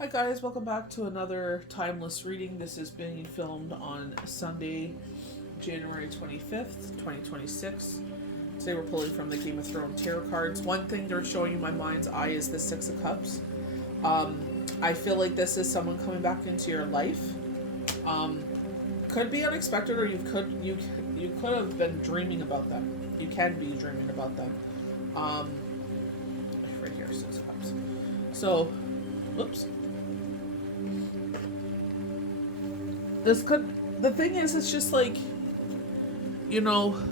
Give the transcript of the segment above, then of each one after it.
Hi guys, welcome back to another timeless reading. This is being filmed on Sunday, January 25th, 2026. Today we're pulling from the Game of Thrones tarot cards. One thing they're showing in my mind's eye is the Six of Cups. I feel like this is someone coming back into your life. Could be unexpected, or you could have been dreaming about them. You can be dreaming about them. Right here, Six of Cups. So, oops. The thing is, it's just like, the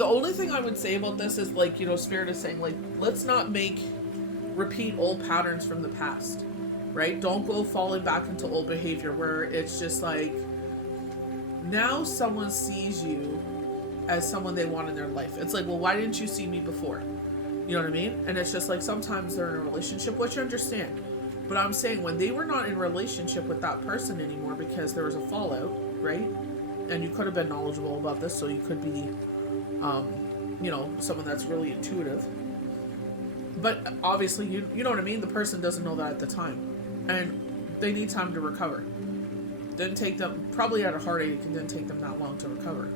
only thing I would say about this is like, Spirit is saying, like, let's not repeat old patterns from the past, right? Don't go falling back into old behavior where it's just like, now someone sees you as someone they want in their life. It's like, well, why didn't you see me before? You know what I mean? And it's just like, sometimes they're in a relationship, which I understand. But I'm saying when they were not in a relationship with that person anymore because there was a fallout, right? And you could have been knowledgeable about this, so you could be, someone that's really intuitive. But obviously, you know what I mean? The person doesn't know that at the time. And they need time to recover. Didn't take them, probably had a heartache, and didn't take them that long to recover.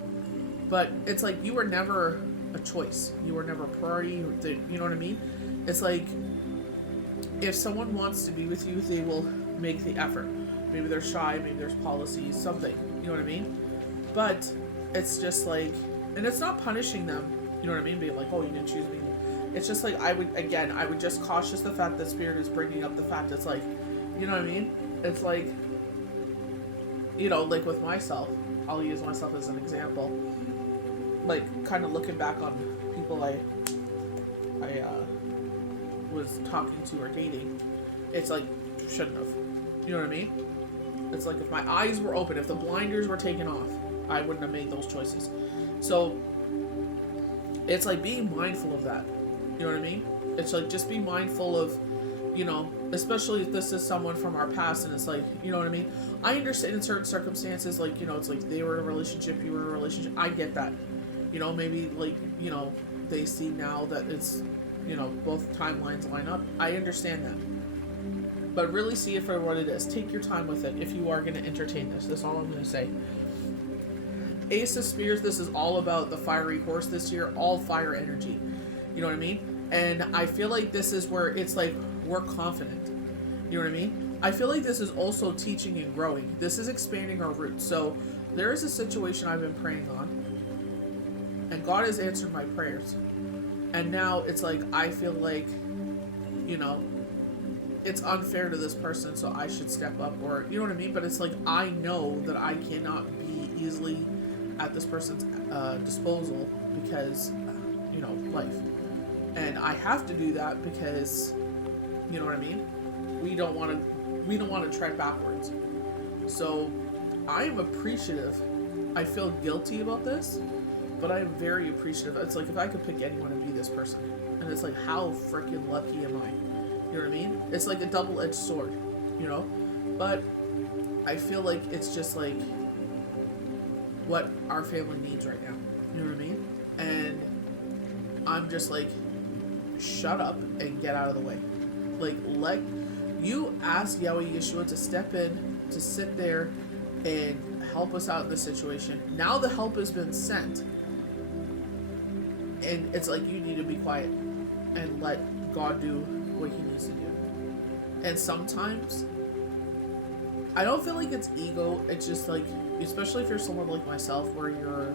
But it's like, you were never a choice. You were never a priority. You know what I mean? It's like, if someone wants to be with you, they will make the effort. Maybe they're shy, maybe there's policies, something. You know what I mean? But it's just like, and it's not punishing them. You know what I mean? Being like, oh, you didn't choose me. It's just like, I would just cautious the fact that Spirit is bringing up the fact it's like, you know what I mean? It's like, like with myself, I'll use myself as an example. Like, kind of looking back on people I was talking to or dating, it's like, shouldn't have. You know what I mean? It's like, if my eyes were open, if the blinders were taken off, I wouldn't have made those choices. So it's like being mindful of that. You know what I mean? It's like, just be mindful of, especially if this is someone from our past, and it's like, you know what I mean? I understand in certain circumstances, like, it's like they were in a relationship, you were in a relationship. I get that. Maybe like, they see now that it's, both timelines line up. I understand that. But really see it for what it is. Take your time with it if you are going to entertain this. That's all I'm going to say. Ace of Spears, this is all about the fiery horse this year. All fire energy. You know what I mean? And I feel like this is where it's like, we're confident. You know what I mean? I feel like this is also teaching and growing. This is expanding our roots. So there is a situation I've been praying on. And God has answered my prayers. And now it's like, I feel like, it's unfair to this person, so I should step up, or, you know what I mean? But it's like, I know that I cannot be easily at this person's disposal because, life. And I have to do that because, you know what I mean? We don't want to tread backwards. So I am appreciative. I feel guilty about this, but I am very appreciative. It's like, if I could pick anyone and be this person. And it's like, how freaking lucky am I? You know what I mean? It's like a double-edged sword, But I feel like it's just like what our family needs right now. You know what I mean? And I'm just like, shut up and get out of the way. Like, let you ask Yahweh Yeshua to step in, to sit there and help us out in this situation. Now the help has been sent. And it's like, you need to be quiet and let God do what he needs to do. And sometimes I don't feel like it's ego. It's just like, especially if you're someone like myself where you're,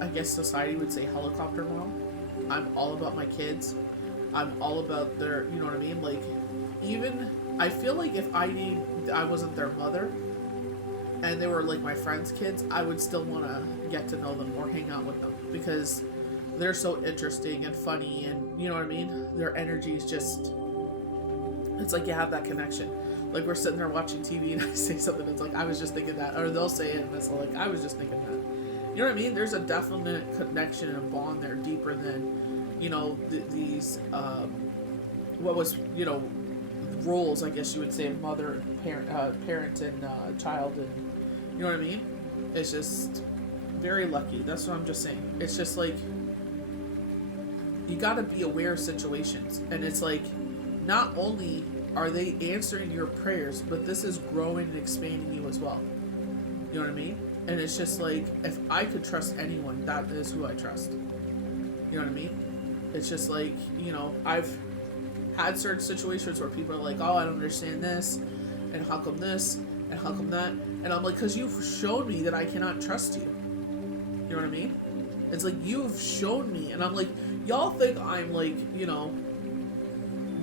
I guess society would say helicopter mom. I'm all about my kids. I'm all about their, you know what I mean? Like, even, I feel like if I wasn't their mother and they were like my friends' kids, I would still want to get to know them or hang out with them because they're so interesting and funny, and you know what I mean? Their energy is just, it's like you have that connection. Like, we're sitting there watching TV and I say something, it's like, I was just thinking that, or they'll say it and it's like, I was just thinking that. You know what I mean? There's a definite connection and bond there deeper than, these, what was, roles, I guess you would say, of mother, parent and child, and you know what I mean? It's just very lucky. That's what I'm just saying. It's just like, you got to be aware of situations, and it's like, not only are they answering your prayers, but this is growing and expanding you as well. You know what I mean? And it's just like, if I could trust anyone, that is who I trust. You know what I mean? It's just like, I've had certain situations where people are like, oh, I don't understand this, and how come this, and how come that? And I'm like, because you've shown me that I cannot trust you. You know what I mean? It's like, you've shown me, and I'm like, y'all think I'm like,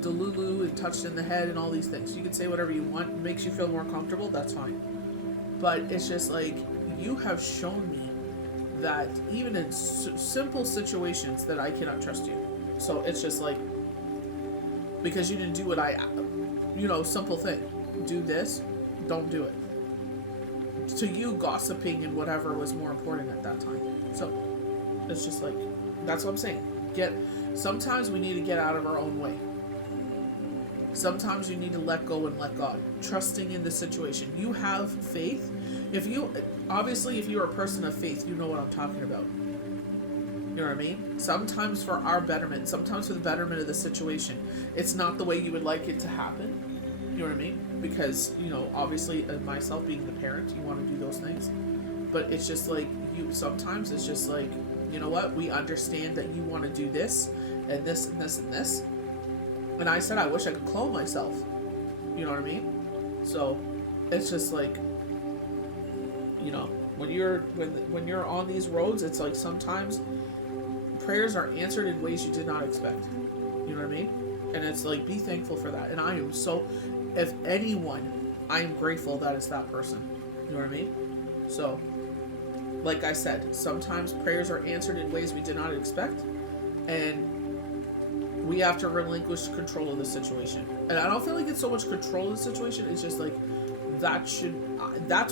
delulu and touched in the head and all these things. You can say whatever you want. It makes you feel more comfortable, that's fine. But it's just like, you have shown me that even in simple situations that I cannot trust you. So it's just like, because you didn't do what simple thing. Do this, don't do it. To you, gossiping and whatever was more important at that time. So it's just like, that's what I'm saying. Sometimes we need to get out of our own way. Sometimes you need to let go and let God. Trusting in the situation. You have faith. If you're a person of faith, you know what I'm talking about. You know what I mean? Sometimes for our betterment, sometimes for the betterment of the situation, it's not the way you would like it to happen. You know what I mean? Because, obviously, myself being the parent, you want to do those things. But it's just like, sometimes it's just like, you know what? We understand that you want to do this, and this, and this, and this. And I said, I wish I could clone myself. You know what I mean? So, it's just like, when you're on these roads, it's like sometimes prayers are answered in ways you did not expect. You know what I mean? And it's like, be thankful for that. And I am so, if anyone, I am grateful that it's that person. You know what I mean? So, like I said, sometimes prayers are answered in ways we did not expect. And we have to relinquish control of the situation. And I don't feel like it's so much control of the situation. It's just like, that's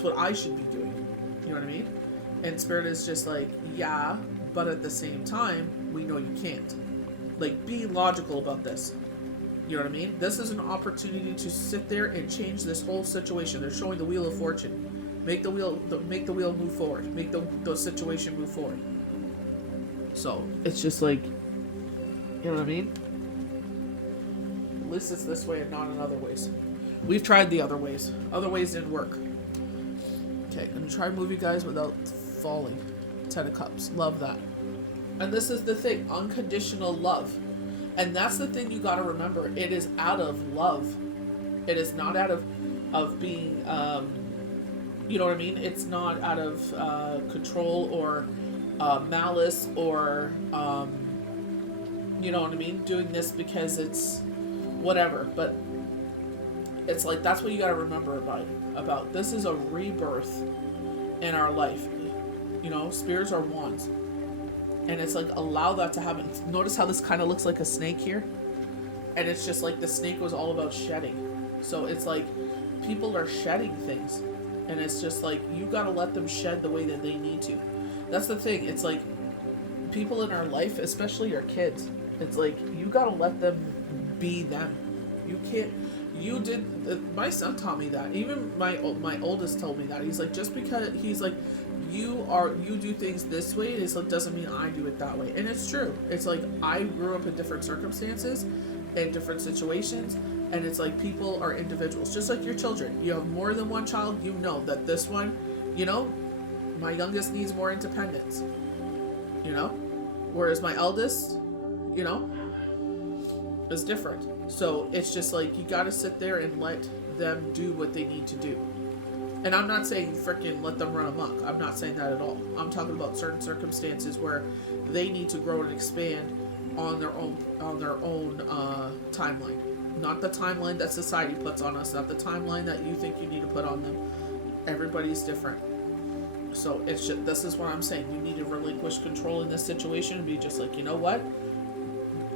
what I should be doing. You know what I mean? And Spirit is just like, yeah, but at the same time, we know you can't. Like, be logical about this. You know what I mean? This is an opportunity to sit there and change this whole situation. They're showing the wheel of fortune. Make the wheel move forward. Make the situation move forward. So it's just like, you know what I mean? At least it's this way and not in other ways. We've tried the other ways. Other ways didn't work. Okay, I'm gonna try to move you guys without falling. 10 of Cups. Love that. And this is the thing. Unconditional love. And that's the thing you gotta remember. It is out of love. It is not out of being, you know what I mean? It's not out of control or malice or, you know what I mean? Doing this because it's whatever. But it's like, that's what you gotta remember about. This is a rebirth in our life. Spirits are wands. And it's like, allow that to happen. Notice how this kind of looks like a snake here? And it's just like the snake was all about shedding. So it's like, people are shedding things. And it's just like, you gotta let them shed the way that they need to. That's the thing. It's like, people in our life, especially our kids, it's like, you gotta let them be them. You can't, my son taught me that. Even my oldest told me that. He's like, just because, he's like, you do things this way, it's like, doesn't mean I do it that way. And it's true. It's like, I grew up in different circumstances and different situations, and it's like, people are individuals, just like your children. You have more than one child, you know that this one, my youngest needs more independence, whereas my eldest, is different. So it's just like, you gotta sit there and let them do what they need to do. And I'm not saying freaking let them run amok. I'm not saying that at all. I'm talking about certain circumstances where they need to grow and expand on their own timeline. Not the timeline that society puts on us, not the timeline that you think you need to put on them. Everybody's different. So it's just, this is what I'm saying. You need to relinquish control in this situation and be just like, you know what?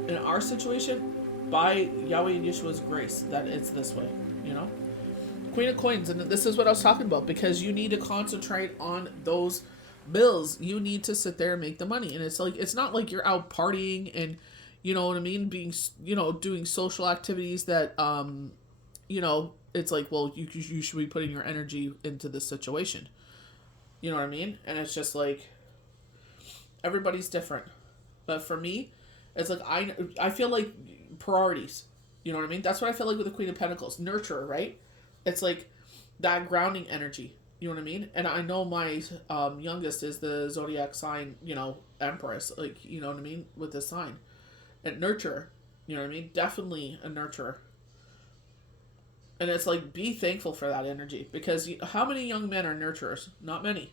In our situation, by Yahweh and Yeshua's grace, that it's this way, Queen of Coins, and this is what I was talking about, because you need to concentrate on those bills. You need to sit there and make the money. And it's like, it's not like you're out partying and, you know what I mean, being, doing social activities that, it's like, well, you should be putting your energy into this situation. You know what I mean? And it's just like, everybody's different. But for me, it's like, I feel like priorities. You know what I mean? That's what I feel like with the Queen of Pentacles. Nurturer, right? It's like that grounding energy. You know what I mean? And I know my youngest is the zodiac sign, Empress. Like, you know what I mean? With this sign. And nurturer. You know what I mean? Definitely a nurturer. And it's like, be thankful for that energy. Because how many young men are nurturers? Not many.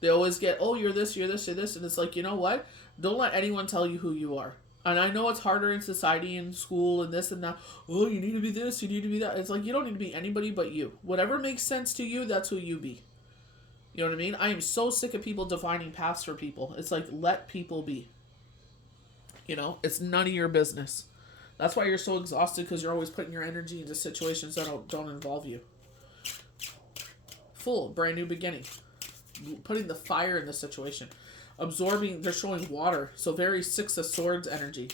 They always get, oh, you're this, you're this, you're this. And it's like, you know what? Don't let anyone tell you who you are. And I know it's harder in society and school and this and that. Oh, you need to be this, you need to be that. It's like, you don't need to be anybody but you. Whatever makes sense to you, that's who you be. You know what I mean? I am so sick of people defining paths for people. It's like, let people be. It's none of your business. That's why you're so exhausted, because you're always putting your energy into situations that don't involve you. Full, brand new beginning. Putting the fire in the situation. Absorbing, they're showing water. So very Six of Swords energy.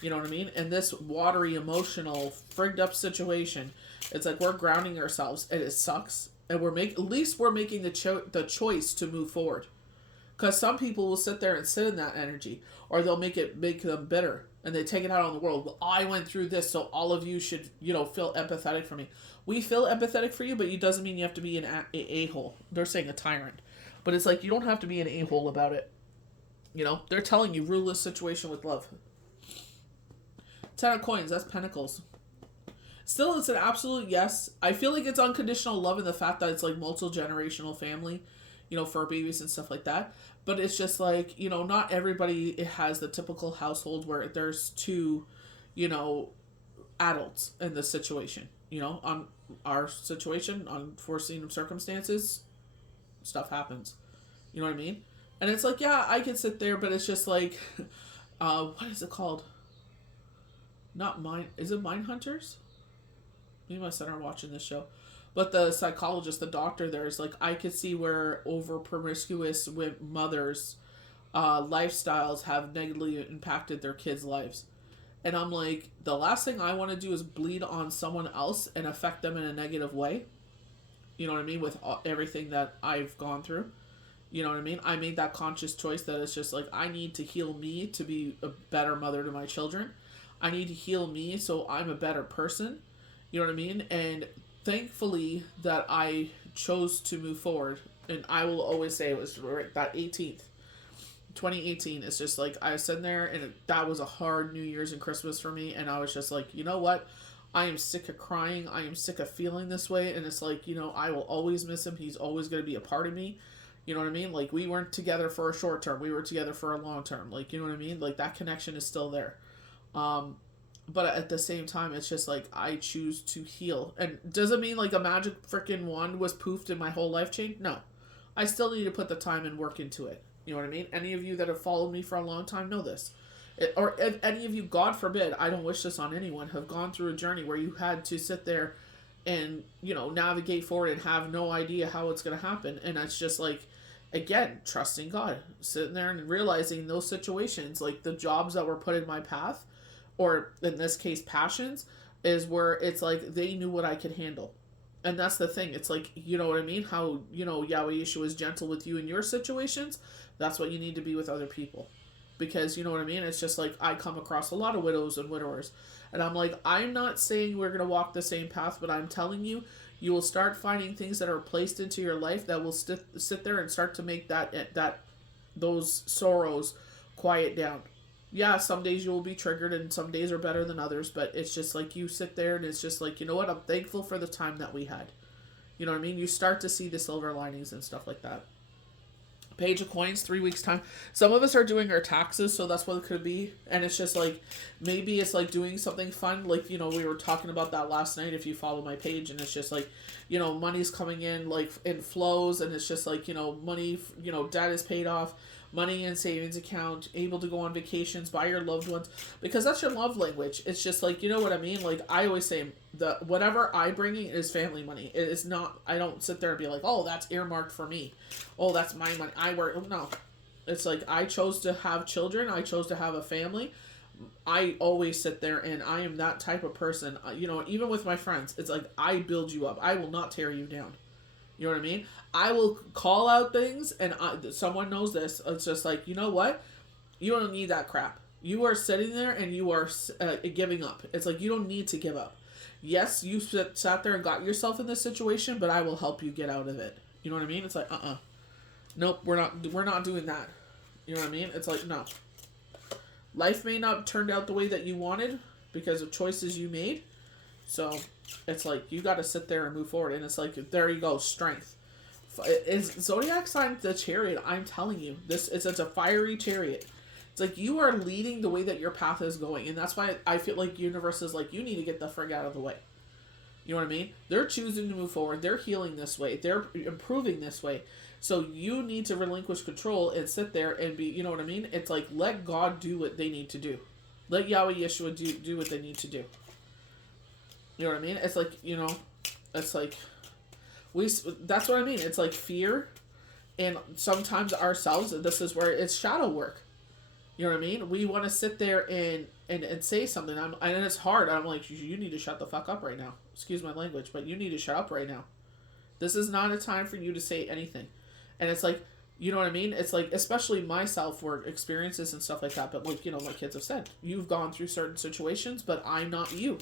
You know what I mean? And this watery, emotional, frigged up situation, it's like we're grounding ourselves, and it sucks. And at least we're making the choice to move forward. Because some people will sit there and sit in that energy, or they'll make them bitter, and they take it out on the world. Well, I went through this, so all of you should, feel empathetic for me. We feel empathetic for you, but it doesn't mean you have to be an a-hole. They're saying a tyrant. But it's like, you don't have to be an a-hole about it. They're telling you, rule this situation with love. 10 of Coins, that's Pentacles. Still, it's an absolute yes. I feel like it's unconditional love in the fact that it's like multi-generational family, fur babies and stuff like that. But it's just like, not everybody has the typical household where there's two, adults in the situation. On our situation, unforeseen circumstances, stuff happens. You know what I mean? And it's like, yeah, I can sit there, but it's just like, what is it called? Not mine. Is it Mind Hunters? Me and my son are watching this show. But the psychologist, the doctor there is like, I could see where over promiscuous with mothers' lifestyles have negatively impacted their kids' lives. And I'm like, the last thing I want to do is bleed on someone else and affect them in a negative way. You know what I mean? With everything that I've gone through. You know what I mean? I made that conscious choice that it's just like, I need to heal me to be a better mother to my children. I need to heal me so I'm a better person. You know what I mean? And thankfully that I chose to move forward. And I will always say it was right, that 2018. It's just like, I was sitting there, and that was a hard New Year's and Christmas for me. And I was just like, you know what? I am sick of crying. I am sick of feeling this way. And it's like, I will always miss him. He's always going to be a part of me. You know what I mean? Like, we weren't together for a short term. We were together for a long term. Like, you know what I mean? Like, that connection is still there. But at the same time, it's just like, I choose to heal. And does it mean like a magic freaking wand was poofed and my whole life changed? No. I still need to put the time and work into it. You know what I mean? Any of you that have followed me for a long time know this. Or if any of you, God forbid, I don't wish this on anyone, have gone through a journey where you had to sit there and, navigate forward and have no idea how it's going to happen. And it's just like, again, trusting God. Sitting there and realizing those situations, like the jobs that were put in my path, or in this case, passions, is where it's like they knew what I could handle. And that's the thing. It's like, you know what I mean? How, Yahweh Yeshua is gentle with you in your situations. That's what you need to be with other people. Because, you know what I mean? It's just like, I come across a lot of widows and widowers. And I'm like, I'm not saying we're going to walk the same path, but I'm telling you, you will start finding things that are placed into your life that will sit there and start to make those sorrows quiet down. Yeah, some days you will be triggered and some days are better than others, but it's just like you sit there and it's just like, you know what, I'm thankful for the time that we had. You know what I mean? You start to see the silver linings and stuff like that. Page of Coins, 3 weeks time. Some of us are doing our taxes, so that's what it could be. And it's just like, maybe it's like doing something fun. Like, we were talking about that last night if you follow my page, and it's just like, money's coming in, like, in flows, and it's just like, money, debt is paid off, money in savings account, able to go on vacations, buy your loved ones, because that's your love language. It's just like, you know what I mean? Like, I always say, whatever I bring in is family money. It is not, I don't sit there and be like, oh, that's earmarked for me. Oh, that's my money. I work. No. It's like, I chose to have children. I chose to have a family. I always sit there and I am that type of person. Even with my friends, it's like, I build you up. I will not tear you down. You know what I mean? I will call out things, and someone knows this. It's just like, you know what? You don't need that crap. You are sitting there and you are giving up. It's like you don't need to give up. Yes, you sat there and got yourself in this situation, but I will help you get out of it. You know what I mean? It's like, nope, we're not doing that. You know what I mean? It's like, no. Life may not have turned out the way that you wanted because of choices you made. So it's like you got to sit there and move forward. And it's like, there you go, strength. Is Zodiac sign the Chariot? I'm telling you, it's a fiery chariot. It's like you are leading the way that your path is going, and that's why I feel like universe is like, you need to get the frig out of the way. You know what I mean? They're choosing to move forward. They're healing this way. They're improving this way. So you need to relinquish control and sit there and be, you know what I mean? It's like, let God do what they need to do. Let Yahweh Yeshua do what they need to do. You know what I mean? It's like, you know, it's like, that's what I mean. It's like fear, and sometimes ourselves, this is where it's shadow work. You know what I mean? We want to sit there and say something. And it's hard. I'm like, you need to shut the fuck up right now. Excuse my language, but you need to shut up right now. This is not a time for you to say anything. And it's like, you know what I mean? It's like, especially my self-work experiences and stuff like that. But like, you know, my kids have said, you've gone through certain situations, but I'm not you.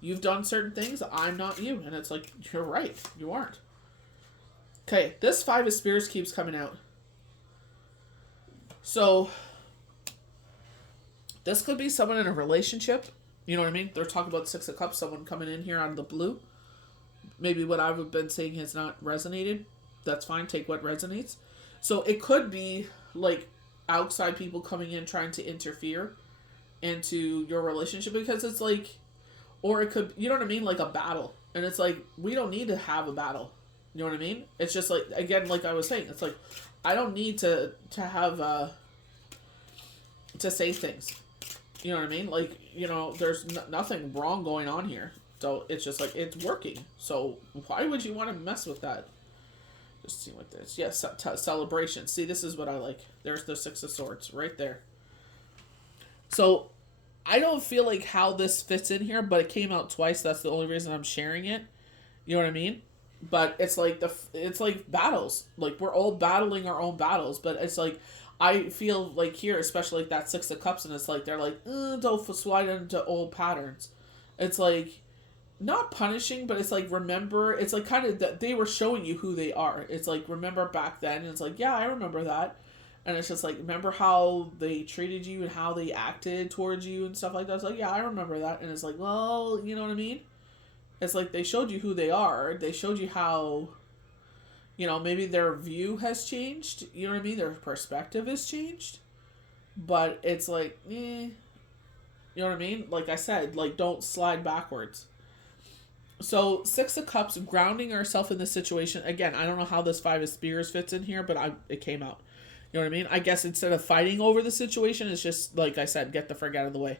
You've done certain things, I'm not you. And it's like, you're right. You aren't. Okay, this 5 of Spears keeps coming out. So this could be someone in a relationship. You know what I mean? They're talking about 6 of Cups, someone coming in here out of the blue. Maybe what I've been saying has not resonated. That's fine. Take what resonates. So it could be like outside people coming in trying to interfere into your relationship, because it's like, or it could, you know what I mean? Like a battle. And it's like, we don't need to have a battle. You know what I mean? It's just like, again, like I was saying, it's like, I don't need to have, to say things. You know what I mean? Like, you know, there's nothing wrong going on here. So it's just like, it's working. So why would you want to mess with that? Just see what this. Yes, celebration. See, this is what I like. There's the 6 of Swords right there. So I don't feel like how this fits in here, but it came out twice. That's the only reason I'm sharing it. You know what I mean? But it's like it's like battles. Like, we're all battling our own battles. But it's like, I feel like here, especially like that 6 of Cups, and it's like they're like, don't slide into old patterns. It's like, not punishing, but it's like, remember. It's like kind of that they were showing you who they are. It's like, remember back then. And it's like, yeah, I remember that. And it's just like, remember how they treated you and how they acted towards you and stuff like that. It's like, yeah, I remember that. And it's like, well, you know what I mean? It's like, they showed you who they are. They showed you how, you know, maybe their view has changed. You know what I mean? Their perspective has changed. But it's like, you know what I mean? Like I said, like, don't slide backwards. So 6 of Cups, grounding ourselves in this situation. Again, I don't know how this 5 of Spears fits in here, but it came out. You know what I mean? I guess instead of fighting over the situation, it's just, like I said, get the frig out of the way.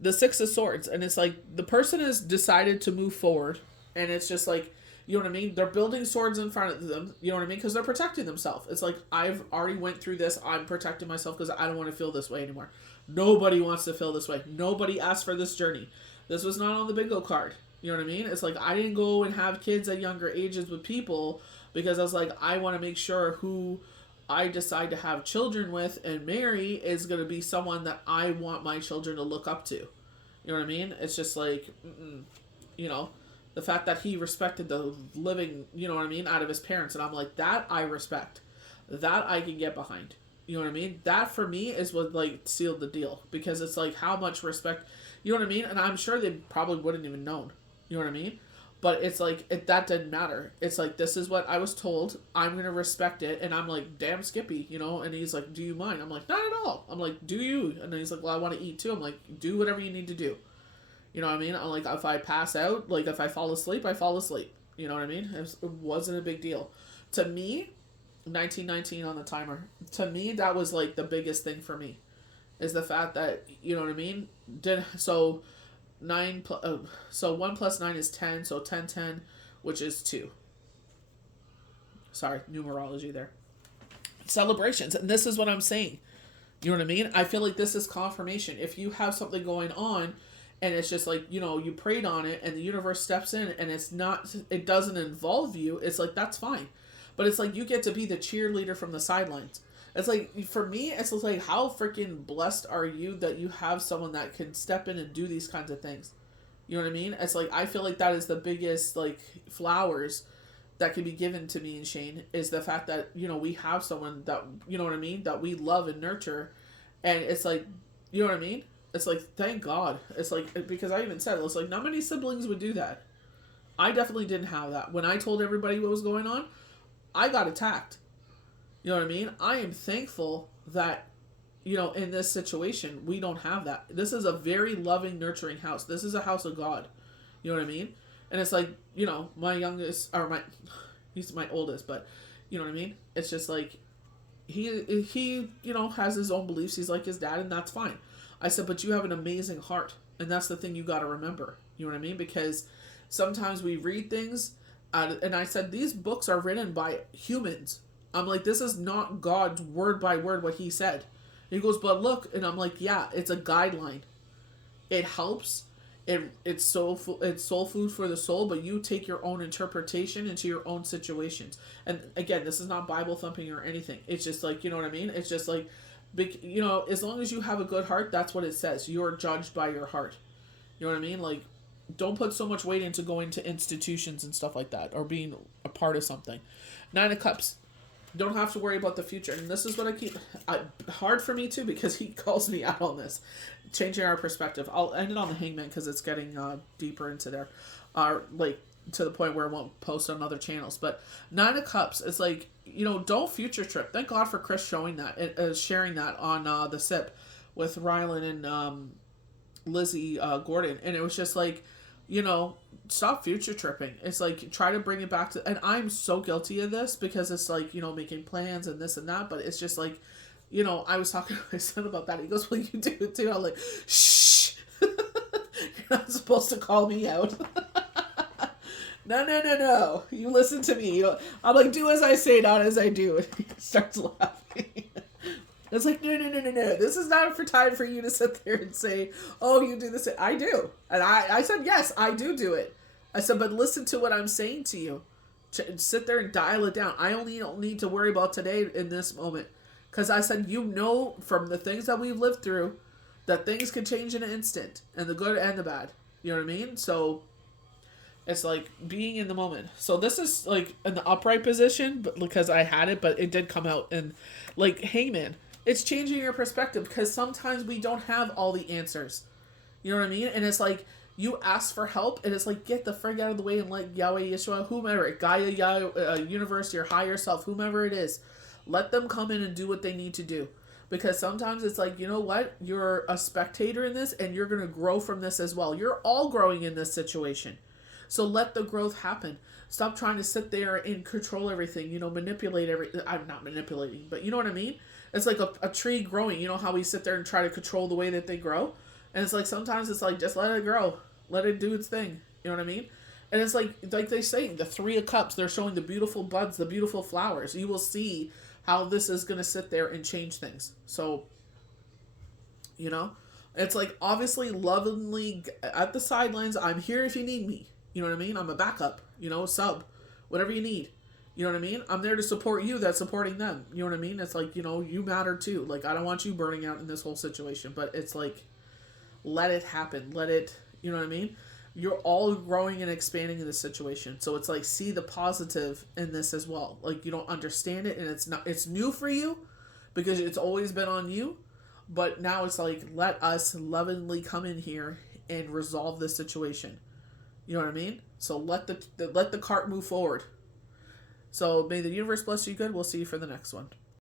The 6 of Swords, and it's like, the person has decided to move forward, and it's just like, you know what I mean? They're building swords in front of them, you know what I mean? Because they're protecting themselves. It's like, I've already went through this, I'm protecting myself because I don't want to feel this way anymore. Nobody wants to feel this way. Nobody asked for this journey. This was not on the bingo card. You know what I mean? It's like, I didn't go and have kids at younger ages with people because I was like, I want to make sure who I decide to have children with and marry is going to be someone that I want my children to look up to. You know what I mean? It's just like, you know, the fact that he respected the living, you know what I mean, out of his parents. And I'm like, that I respect. That I can get behind. You know what I mean? That for me is what like sealed the deal. Because it's like, how much respect, you know what I mean? And I'm sure they probably wouldn't even known. You know what I mean? But it's like, that didn't matter. It's like, this is what I was told. I'm going to respect it. And I'm like, damn Skippy, you know? And he's like, do you mind? I'm like, not at all. I'm like, do you? And then he's like, well, I want to eat too. I'm like, do whatever you need to do. You know what I mean? I'm like, if I pass out, like if I fall asleep, I fall asleep. You know what I mean? It wasn't a big deal. To me, 1919 on the timer. To me, that was like the biggest thing for me. Is the fact that, you know what I mean? So 1 plus 9 is 10, so 10, which is 2. Sorry, numerology there. Celebrations, and this is what I'm saying. You know what I mean? I feel like this is confirmation. If you have something going on, and it's just like, you know, you prayed on it, and the universe steps in, and it doesn't involve you, it's like, that's fine. But it's like, you get to be the cheerleader from the sidelines. It's like, for me, it's just like, how freaking blessed are you that you have someone that can step in and do these kinds of things? You know what I mean? It's like, I feel like that is the biggest, like, flowers that can be given to me and Shane, is the fact that, you know, we have someone that, you know what I mean, that we love and nurture. And it's like, you know what I mean? It's like, thank God. It's like, because I even said, it's like, not many siblings would do that. I definitely didn't have that. When I told everybody what was going on, I got attacked. You know what I mean? I am thankful that, you know, in this situation, we don't have that. This is a very loving, nurturing house. This is a house of God. You know what I mean? And it's like, you know, my youngest, or he's my oldest, but, you know what I mean? It's just like, he, you know, has his own beliefs. He's like his dad, and that's fine. I said, but you have an amazing heart. And that's the thing you got to remember. You know what I mean? Because sometimes we read things, and I said, these books are written by humans. I'm like, this is not God's word by word what he said. And he goes, but look, and I'm like, yeah, it's a guideline. It helps. It's soul food for the soul, but you take your own interpretation into your own situations. And again, this is not Bible thumping or anything. It's just like, you know what I mean? It's just like, you know, as long as you have a good heart, that's what it says. You're judged by your heart. You know what I mean? Like, don't put so much weight into going to institutions and stuff like that, or being a part of something. 9 of Cups. Don't have to worry about the future. And this is what hard for me too, because he calls me out on this. Changing our perspective. I'll end it on the Hangman because it's getting deeper into there. Like, to the point where it won't post on other channels. But 9 of Cups is like, you know, don't future trip. Thank God for Chris showing that, sharing that on the SIP with Rylan and Lizzie Gordon. And it was just like, you know, stop future tripping. It's like, try to bring it back to, and I'm so guilty of this because it's like, you know, making plans and this and that, but it's just like, you know, I was talking to my son about that. He goes, well, you do it too. I'm like, shh. You're not supposed to call me out. No. You listen to me. I'm like, do as I say, not as I do. And he starts laughing. It's like, no. This is not for time for you to sit there and say, oh, you do this. I do. And I said, yes, I do it. I said, but listen to what I'm saying to you. Sit there and dial it down. I only don't need to worry about today in this moment. Because I said, you know, from the things that we've lived through, that things can change in an instant. And the good and the bad. You know what I mean? So it's like being in the moment. So this is like in the upright position, but because I had it, but it did come out. And like, Hangman. It's changing your perspective, because sometimes we don't have all the answers. You know what I mean? And it's like, you ask for help, and it's like, get the frig out of the way and let Yahweh, Yeshua, whomever, Gaia, universe, your higher self, whomever it is, let them come in and do what they need to do. Because sometimes it's like, you know what? You're a spectator in this, and you're going to grow from this as well. You're all growing in this situation. So let the growth happen. Stop trying to sit there and control everything, you know, manipulate everything. I'm not manipulating, but you know what I mean? It's like a tree growing. You know how we sit there and try to control the way that they grow? And it's like, sometimes it's like, just let it grow. Let it do its thing. You know what I mean? And it's like they say, the 3 of Cups, they're showing the beautiful buds, the beautiful flowers. You will see how this is going to sit there and change things. So, you know, it's like, obviously, lovingly at the sidelines, I'm here if you need me. You know what I mean? I'm a backup, you know, sub, whatever you need. You know what I mean? I'm there to support you that's supporting them. You know what I mean? It's like, you know, you matter too. Like, I don't want you burning out in this whole situation. But it's like, let it happen. Let it, you know what I mean? You're all growing and expanding in this situation. So it's like, see the positive in this as well. Like, you don't understand it, and it's new for you because it's always been on you. But now it's like, let us lovingly come in here and resolve this situation. You know what I mean? So let the cart move forward. So may the universe bless you good. We'll see you for the next one.